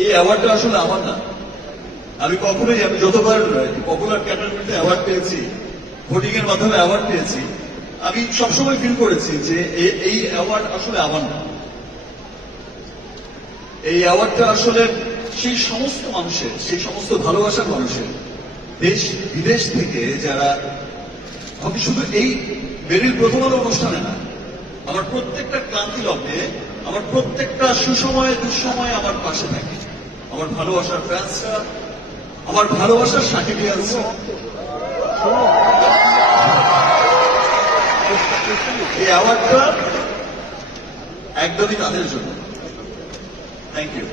এই অ্যাওয়ার্ডটা আসলে আমার না। আমি কখনোই, আমি যতবার পপুলার ক্যাটাগরিতে অ্যাওয়ার্ড পেয়েছি ভোটিং এর মাধ্যমে অ্যাওয়ার্ড পেয়েছি, আমি সবসময় ফিল করেছি যে এই অ্যাওয়ার্ড আসলে আমার না। এই অ্যাওয়ার্ডটা আসলে সেই সমস্ত মানুষের, সেই সমস্ত ভালোবাসার মানুষের, দেশ, বিদেশ থেকে যারা, আমি শুধু এই বেরির প্রথম আলো অনুষ্ঠানে না, আমার প্রত্যেকটা ক্লান্তি লগ্নে আমার প্রত্যেকটা সুসময়ে, দুঃসময়ে আমার পাশে থাকে। আমার ভালোবাসার ফ্যান্সরা, আমার ভালোবাসার সাকিবিয়ানসরা। এই অ্যাওয়ার্ডটা একদমই তাদের জন্য। থ্যাংক ইউ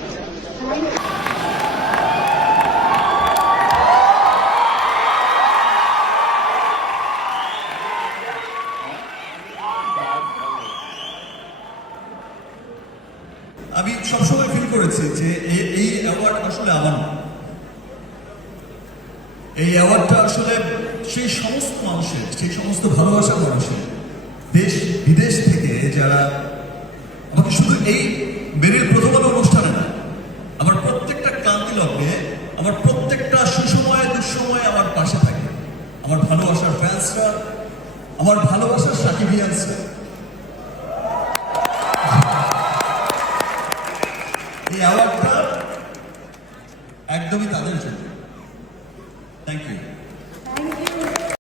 আমি সবসময় ফিল করেছি যে এই অ্যাওয়ার্ড আসলে আমার এই অ্যাওয়ার্ডটা আসলে সেই সমস্ত মানুষের, সেই সমস্ত ভালোবাসার মানুষের, দেশ, বিদেশ থেকে যারা আমাকে শুধু এই মেরির প্রথম আলো অনুষ্ঠানে না, আমার প্রত্যেকটা ক্লান্তি লগ্নে আমার প্রত্যেকটা সুসময়ে, দুঃসময়ে আমার পাশে থাকে। আমার ভালোবাসার ফ্যান্সরা আমার ভালোবাসার সাকিবিয়ানসরা। এই অ্যাওয়ার্ডটা একদমই তাদের জন্য। Thank you